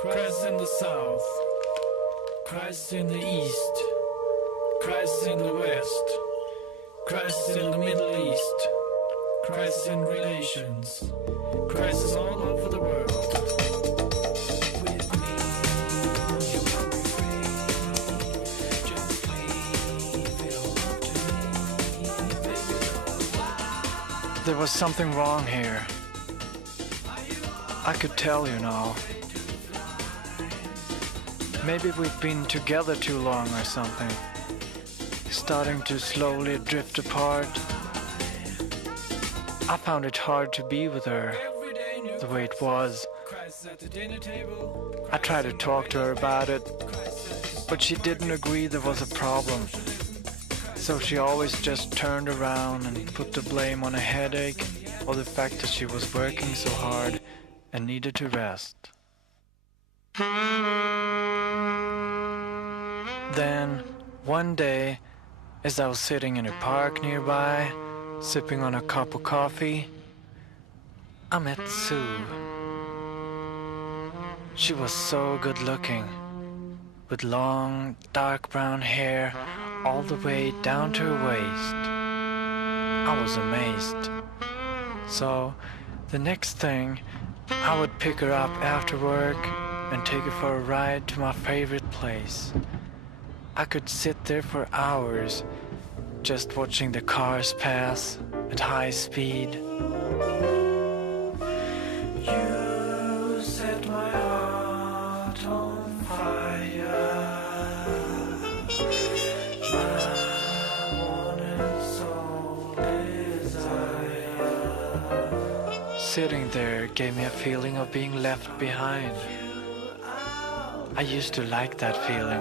Christ in the south, Christ in the east, Christ in the west, Christ in the Middle East, Christ in relations, Christ is all over the world. With me, you will be free. Just leave it all up to me, baby. There was something wrong here. I could tell you now. Maybe we've been together too long or something. Starting to slowly drift apart. I found it hard to be with her the way it was. I tried to talk to her about it, but she didn't agree there was a problem. So she always just turned around and put the blame on a headache or the fact that she was working so hard and needed to rest. Then, one day, as I was sitting in a park nearby, sipping on a cup of coffee, I met Sue. She was so good looking, with long, dark brown hair all the way down to her waist. I was amazed. So, the next thing, I would pick her up after work and take her for a ride to my favorite place. I could sit there for hours, just watching the cars pass at high speed. You set my heart on fire. My one and sole desire. Sitting there gave me a feeling of being left behind. I used to like that feeling.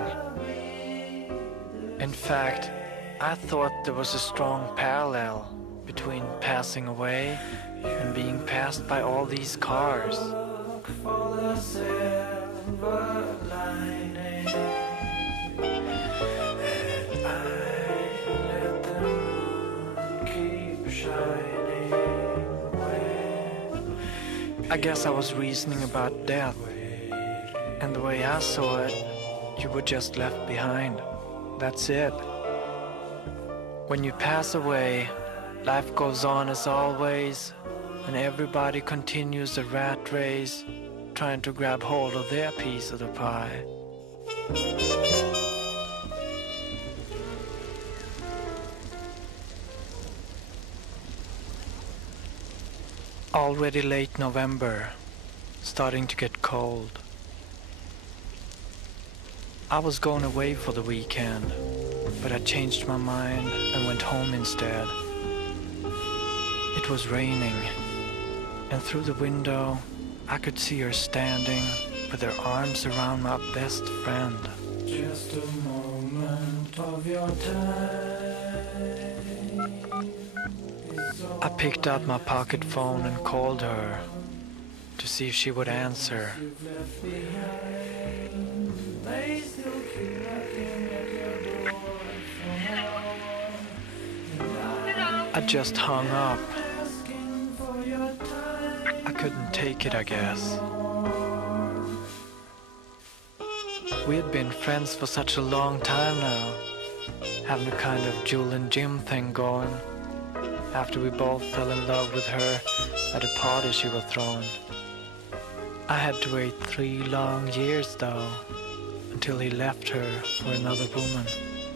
In fact, I thought there was a strong parallel between passing away and being passed by all these cars. I guess I was reasoning about death, and the way I saw it, you were just left behind. That's it. When you pass away, life goes on as always, and everybody continues the rat race, trying to grab hold of their piece of the pie. Already late November, starting to get cold. I was going away for the weekend, but I changed my mind and went home instead. It was raining, and through the window I could see her standing with her arms around my best friend. Just a moment of your time. I picked up my pocket phone and called her to see if she would answer. I just hung up. I couldn't take it, I guess. We had been friends for such a long time now, having a kind of Jewel and Jim thing going, after we both fell in love with her at a party she was throwing. I had to wait 3 long years, though, until he left her for another woman,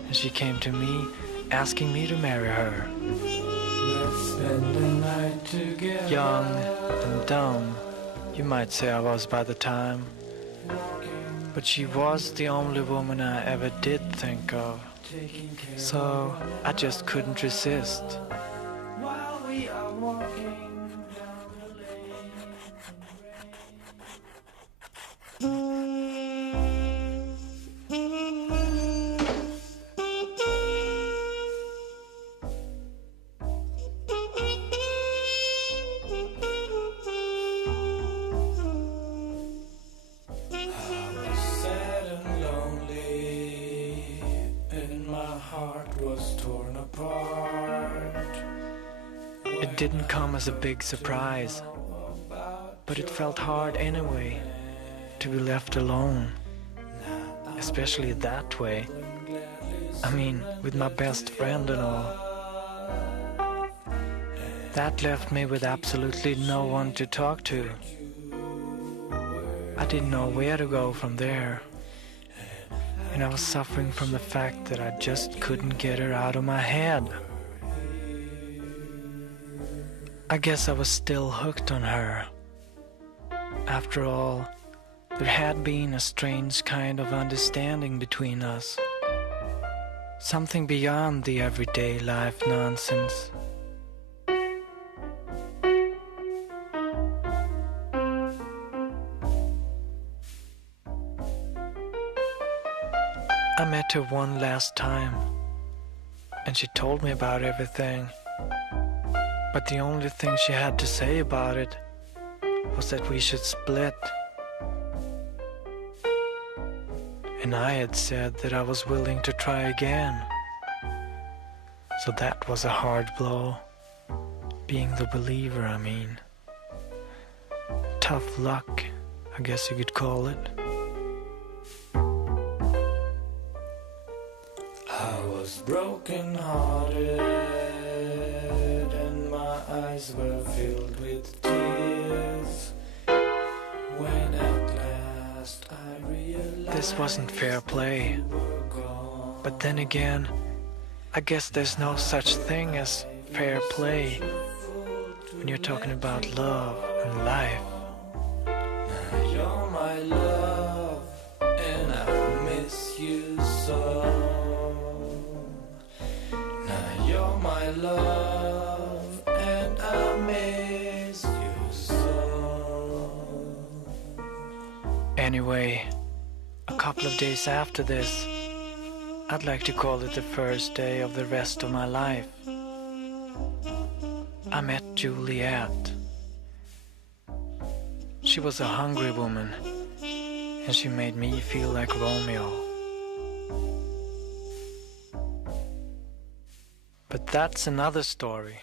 and she came to me asking me to marry her. Let's spend the night together. Young and dumb, you might say I was by the time. But she was the only woman I ever did think of. So I just couldn't resist. While we are walking down the It didn't come as a big surprise, but it felt hard anyway to be left alone, especially that way. I mean, with my best friend and all. That left me with absolutely no one to talk to. I didn't know where to go from there. And I was suffering from the fact that I just couldn't get her out of my head. I guess I was still hooked on her. After all, there had been a strange kind of understanding between us. Something beyond the everyday life nonsense. I met her one last time, and she told me about everything. But the only thing she had to say about it was that we should split. And I had said that I was willing to try again. So that was a hard blow. Being the believer, I mean. Tough luck, I guess you could call it. I was broken-hearted, and my eyes were filled with tears. When at last I realized this wasn't fair play. But then again, I guess there's no such thing as fair play when you're talking about love and life. Now you're my love, and I miss you so. Now you're my love, and I miss you so. Anyway, a couple of days after this, I'd like to call it the first day of the rest of my life, I met Juliet. She was a hungry woman, and she made me feel like Romeo. But that's another story.